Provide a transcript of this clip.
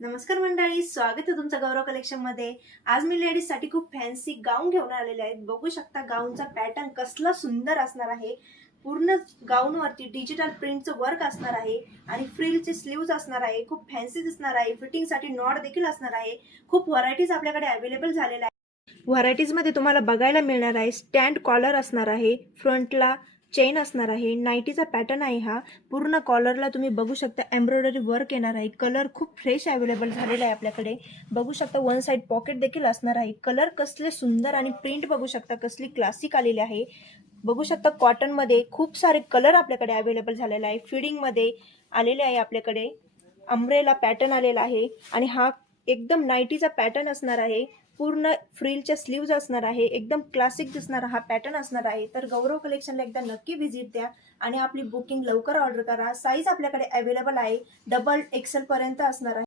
नमस्कार मंडळी, स्वागत आहे तुमचं गौरव कलेक्शन मध्ये। आज मी लेडीज साठी खूप फॅन्सी गाऊन घेऊन आलेले आहेत। बघू शकता गाऊनचा पॅटर्न कसला सुंदर असणार आहे। पूर्ण गाऊन वरती डिजिटल प्रिंटचं वर्क असणार आहे आणि फ्रिलचे स्लीव्स असणार आहे। खूप फॅन्सी दिसणार आहे। फिटिंग साठी नॉट देखील असणार आहे। खूप व्हरायटीज आपल्याकडे अवेलेबल झालेल्या आहेत। व्हरायटीज मध्ये तुम्हाला बघायला मिळणार आहे स्टँड कॉलर असणार आहे, फ्रंटला चेन असणार आहे, नाईटीचा पॅटर्न आहे हा। पूर्ण कॉलरला तुम्ही बघू शकता एम्ब्रॉयडरी वर्क येणार आहे। कलर खूप फ्रेश अवेलेबल झालेला आहे आपल्याकडे। बघू शकता वन साइड पॉकेट देखील असणार आहे। कलर कसले सुंदर आणि प्रिंट बघू शकता कसली क्लासिक आलेली आहे। बघू शकता कॉटन मध्ये खूप सारे कलर आपल्याकडे अवेलेबल झालेला आहे। फिडिंग मध्ये आलेले आहे आपल्याकडे। अम्ब्रेला पॅटर्न आलेला आहे आणि हा एकदम नाईटीचा पॅटर्न असणार आहे। पूर्ण फ्रिलच्या स्लीव्ज असणार आहे। एकदम क्लासिक दिसणारा हा पॅटर्न असणार आहे। तर गौरव कलेक्शनला एकदा नक्की व्हिजिट द्या आणि आपली बुकिंग लवकर ऑर्डर करा। साईज आपल्याकडे अवेलेबल आहे, डबल एक्सेल पर्यंत असणार आहे।